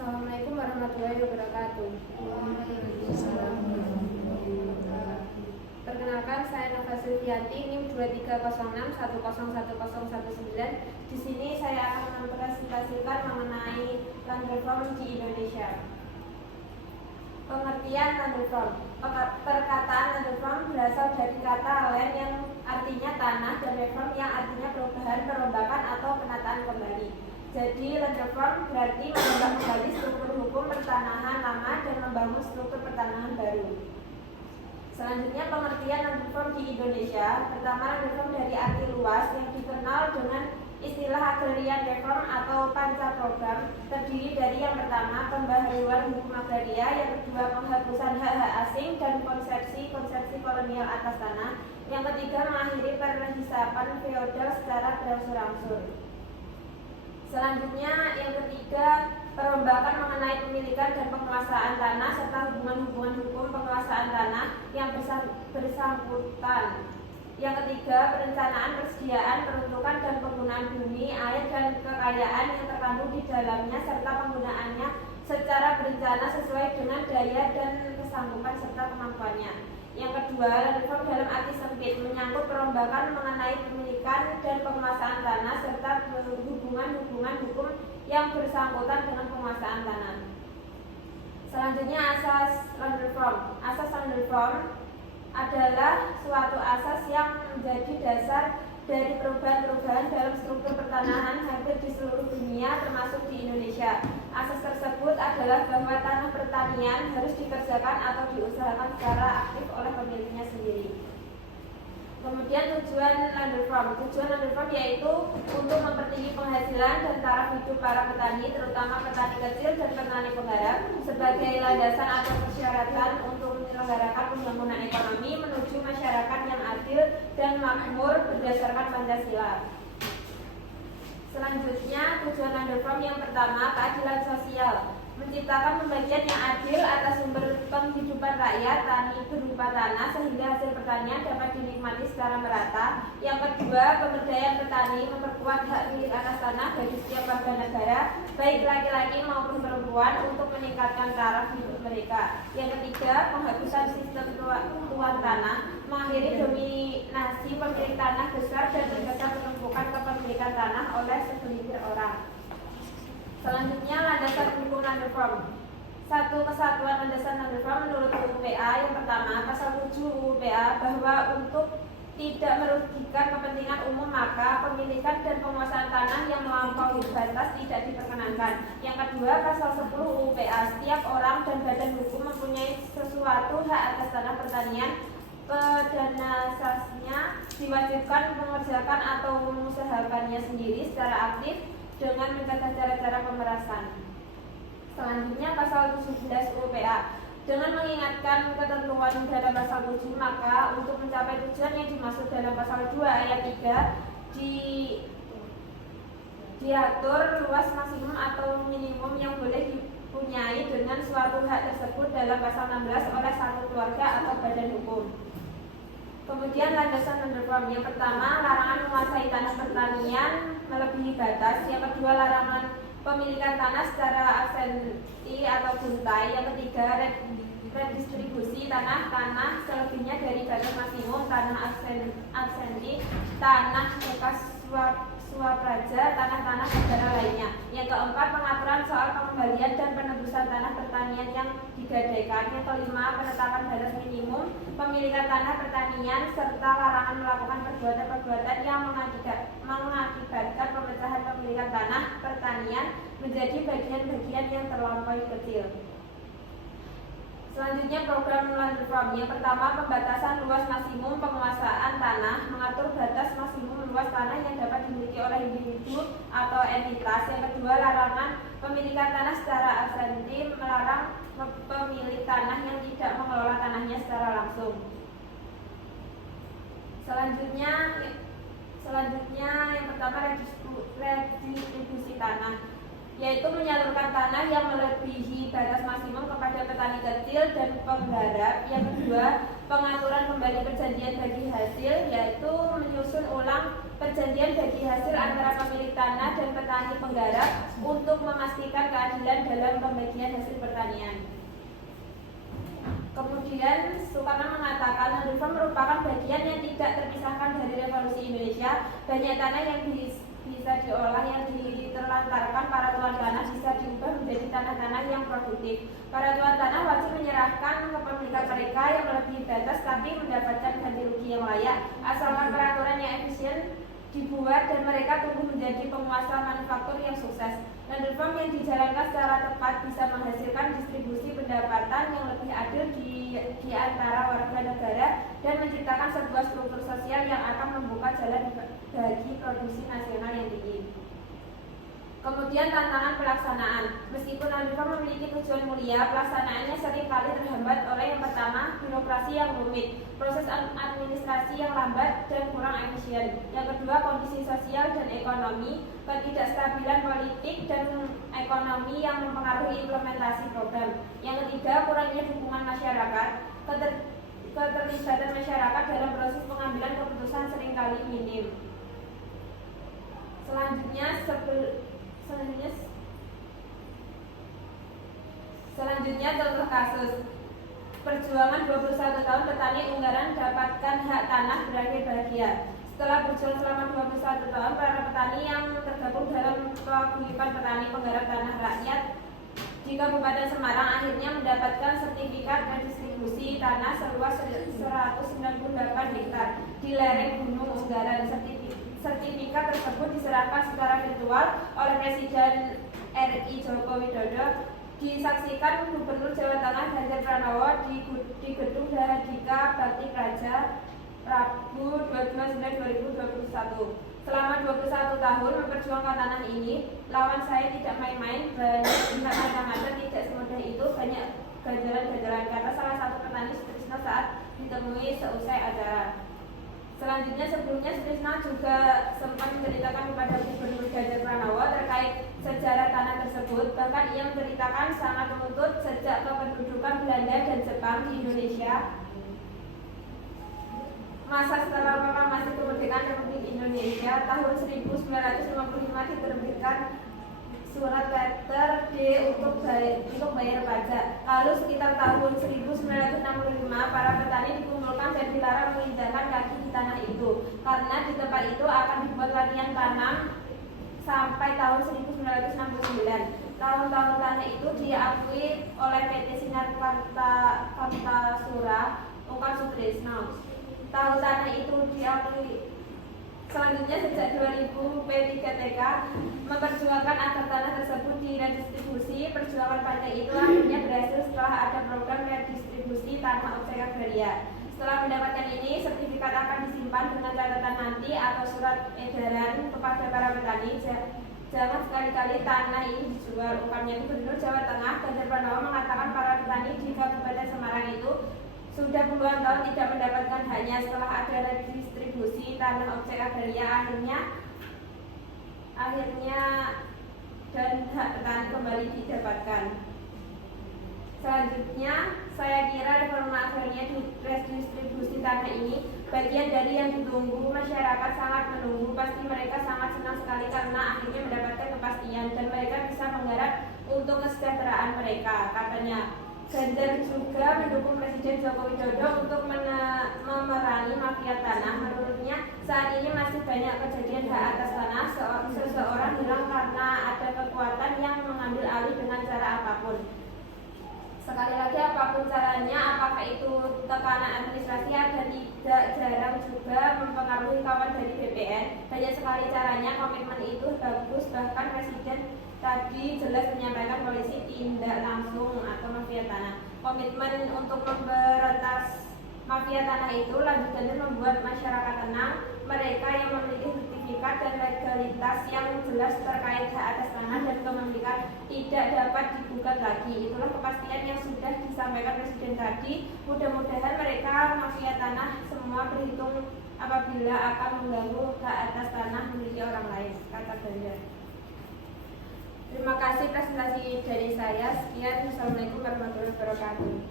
Assalamualaikum warahmatullahi wabarakatuh. Perkenalkan, saya Nova Silvianti, NIM 2306101019. Di sini saya akan mempresentasikan mengenai land reform di Indonesia. Pengertian land reform. Perkataan land reform berasal dari kata land yang artinya tanah dan reform yang artinya perubahan, perombakan atau penataan kembali. Jadi land reform berarti mengubah kembali struktur hukum pertanahan lama dan membangun struktur pertanahan baru. Selanjutnya pengertian land reform di Indonesia. Pertama, land reform dari arti luas yang dikenal dengan istilah agrarian reform atau panca program, terdiri dari yang pertama pembaharuan hukum agraria, yang kedua penghapusan hak-hak asing dan konsepsi kolonial atas tanah, yang ketiga mengakhiri perhisapan feodal secara berangsur-angsur. Selanjutnya yang ketiga perombakan mengenai pemilikan dan penguasaan tanah serta hubungan-hubungan hukum penguasaan tanah yang bersangkutan. Yang ketiga perencanaan, persediaan, peruntukan dan penggunaan bumi, air dan kekayaan yang terkandung di dalamnya serta penggunaannya secara berencana sesuai dengan daya dan kesanggupan serta kemampuannya. Yang kedua, land reform dalam arti sempit menyangkut perombakan mengenai pemilikan dan penguasaan tanah serta hubungan-hubungan hukum yang bersangkutan dengan penguasaan tanah. Selanjutnya asas land reform. Asas land reform adalah suatu asas yang menjadi dasar dari perubahan-perubahan dalam struktur pertanahan hampir di seluruh dunia termasuk di Indonesia. Asas tersebut adalah bahwa tanah pertanian harus dikerjakan atau diusahakan secara aktif oleh pemiliknya sendiri. Kemudian tujuan land reform. Tujuan land reform yaitu untuk mempertinggi penghasilan dan taraf hidup para petani, terutama petani kecil dan petani penggarap, sebagai landasan atau persyaratan untuk menyelenggarakan pembangunan ekonomi menuju masyarakat yang adil dan makmur berdasarkan Pancasila. Selanjutnya, tujuan land reform yang pertama, keadilan sosial. Menciptakan pembagian yang adil atas sumber penghidupan rakyat tani berupa tanah sehingga hasil pertanian dapat dinikmati secara merata. Yang kedua, pemberdayaan petani, memperkuat hak milik atas tanah bagi setiap warga negara, baik laki-laki maupun perempuan, untuk meningkatkan taraf hidup mereka. Yang ketiga, penghapusan sistem tuan tanah, mengakhiri dominasi pemilik tanah besar dan mencegah penumpukan kepemilikan tanah oleh segelintir orang. Selanjutnya, landasan hukum land reform. Satu kesatuan landasan land reform menurut UU-PA. Yang pertama, pasal 7 UU-PA, bahwa untuk tidak merugikan kepentingan umum maka pemilikan dan penguasaan tanah yang melampaui batas tidak diperkenankan. Yang kedua, pasal 10 UU-PA, setiap orang dan badan hukum mempunyai sesuatu hak atas tanah pertanian. Pedanasasnya diwajibkan mengerjakan atau mengusahakannya sendiri secara aktif dengan mencegah cara-cara pemerasan. Selanjutnya, pasal 17 UU-PA. Dengan mengingatkan ketentuan dalam pasal 7, maka untuk mencapai tujuan yang dimaksud dalam pasal 2 ayat 3 diatur luas maksimum atau minimum yang boleh dipunyai dengan suatu hak tersebut dalam pasal 16 oleh satu keluarga atau badan hukum. Kemudian landasan land reform. Yang pertama, larangan menguasai tanah pertanian melebihi batas. Yang kedua, larangan pemilikan tanah secara absenti atau buntai. Yang ketiga, redistribusi tanah selebihnya dari batas maksimum, tanah absenti, tanah bekas swapraja, tanah-tanah negara lainnya. Yang keempat, pengaturan soal pengembalian dan penebusan tanah pertanian yang digadaikan. Yang kelima, penetapan batas minimum pemilikan tanah pertanian serta larangan melakukan perbuatan-perbuatan yang mengakibatkan pemecahan pemilikan tanah pertanian menjadi bagian-bagian yang terlampaui kecil. Selanjutnya, program land reform. Yang pertama, pembatasan luas maksimum penguasaan tanah, mengatur batas maksimum luas tanah yang dapat dimiliki oleh individu atau entitas. Yang kedua, larangan pemilikan tanah secara absenti, melarang pemilik tanah yang tidak mengelola tanahnya secara langsung. Selanjutnya yang pertama, redistribusi tanah, yaitu menyalurkan tanah yang melebihi batas maksimum kepada petani kecil dan penggarap. Yang kedua, pengaturan kembali perjanjian bagi hasil, yaitu menyusun ulang perjanjian bagi hasil antara pemilik tanah dan petani penggarap untuk memastikan keadilan dalam pembagian hasil pertanian. Kemudian Soekarno mengatakan non-reform merupakan bagian yang tidak terpisahkan dari revolusi Indonesia. Banyak tanah yang bisa diolah, yang diterlantarkan para tuan tanah bisa diubah menjadi tanah-tanah yang produktif. Para tuan tanah wajib menyerahkan kepemilikan mereka yang melebihi batas tapi mendapatkan ganti rugi yang layak, asalkan peraturan yang efisien dibuat dan mereka tumbuh menjadi penguasa manufaktur yang sukses. Dan reform yang dijalankan secara tepat bisa menghasilkan distribusi pendapatan yang lebih adil di antara warga negara dan menciptakan sebuah struktur sosial yang akan membuka jalan bagi produksi nasional yang tinggi. Kemudian tantangan pelaksanaan. Meskipun non-reform memiliki tujuan mulia, pelaksanaannya seringkali terhambat oleh yang pertama, birokrasi yang rumit, proses administrasi yang lambat dan kurang efisien. Yang kedua, kondisi sosial dan ekonomi, ketidakstabilan politik dan ekonomi yang mempengaruhi implementasi program. Yang ketiga, kurangnya dukungan masyarakat, keterlibatan masyarakat dalam proses pengambilan keputusan seringkali minim. Selanjutnya contoh kasus. Perjuangan 21 tahun petani Ungaran dapatkan hak tanah berakhir bahagia. Setelah berjuang selama 21 tahun, para petani yang tergabung dalam paguyuban petani penggarap tanah rakyat di Kabupaten Semarang akhirnya mendapatkan sertifikat redistribusi tanah seluas 198 hektar di lereng Gunung Unggaran. Sertifikat tersebut diserahkan secara virtual oleh Presiden RI Joko Widodo, disaksikan Gubernur Jawa Tengah Ganjar Pranowo di Gedung Dahadika Bakti Praja Rabu 22 Juli 2021. Selama 21 tahun memperjuangkan tanah ini, lawan saya tidak main-main, banyak pihak macam-macam, tidak semudah itu, banyak ganjalan-ganjalan, kata salah satu petani Sutrisno saat ditemui seusai acara. Selanjutnya, sebelumnya Sutrisno juga sempat menceritakan kepada Gubernur Ganjar Pranowo terkait sejarah tanah tersebut. Bahkan ia menceritakan sangat menuntut sejak kependudukan Belanda dan Jepang di Indonesia. Masa setelah proklamasi kemerdekaan Republik Indonesia tahun 1955 diterbitkan surat letter D untuk bayar pajak. Lalu sekitar tahun 1965 para petani dikumpulkan dan dilarang menginjakkan kaki di tanah itu karena di tempat itu akan dibuat latihan tanam sampai tahun 1969. Tahun-tahun tanah itu diakui oleh PT Sinar Kartasura Ungkar Sutrisno. Tahun tanah itu diakui. Selanjutnya sejak 2000 P3TK memperjuangkan agar tanah tersebut diredistribusi. Perjuangan panjang itu akhirnya berhasil setelah ada program redistribusi tanah objek agraria. Setelah mendapatkan ini, sertifikat akan disimpan dengan catatan nanti atau surat edaran kepada para petani. Jangan sekali-kali tanah ini dijual. Ukamnya Gubernur Jawa Tengah Ganjar Pranowo mengatakan para petani di Kabupaten Semarang itu sudah puluhan tahun tidak mendapatkan haknya. Setelah ada redistribusi tanah objek agraria akhirnya dan hak petani kembali didapatkan. Selanjutnya, saya kira reforma agraria di redistribusi tanah ini bagian dari yang ditunggu. Masyarakat sangat menunggu, pasti mereka sangat senang sekali karena akhirnya mendapatkan kepastian dan mereka bisa menggarap untuk kesejahteraan mereka, katanya. Ganjar juga mendukung Presiden Joko Widodo untuk memerangi mafia tanah. Menurutnya, saat ini masih banyak kejadian hak atas tanah. Seseorang hilang karena ada kekuatan yang mengambil alih dengan cara apapun. Sekali lagi, apapun caranya, apakah itu tekanan administrasi, ada tidak jarang juga mempengaruhi kawan dari BPN. Banyak sekali caranya, komitmen itu bagus, bahkan Presiden tadi jelas menyampaikan polisi tindak langsung atau mafia tanah. Komitmen untuk memberantas mafia tanah itu lanjutannya membuat masyarakat tenang. Mereka yang memiliki sertifikat dan legalitas yang jelas terkait hak atas tanah dan kepemilikan tidak dapat digugat lagi. Itulah kepastian yang sudah disampaikan Presiden tadi. Mudah-mudahan mereka mafia tanah semua berhitung apabila akan mengganggu hak atas tanah milik orang lain, kata Ganjar. Terima kasih presentasi dari saya. Sekian, Assalamualaikum warahmatullahi wabarakatuh.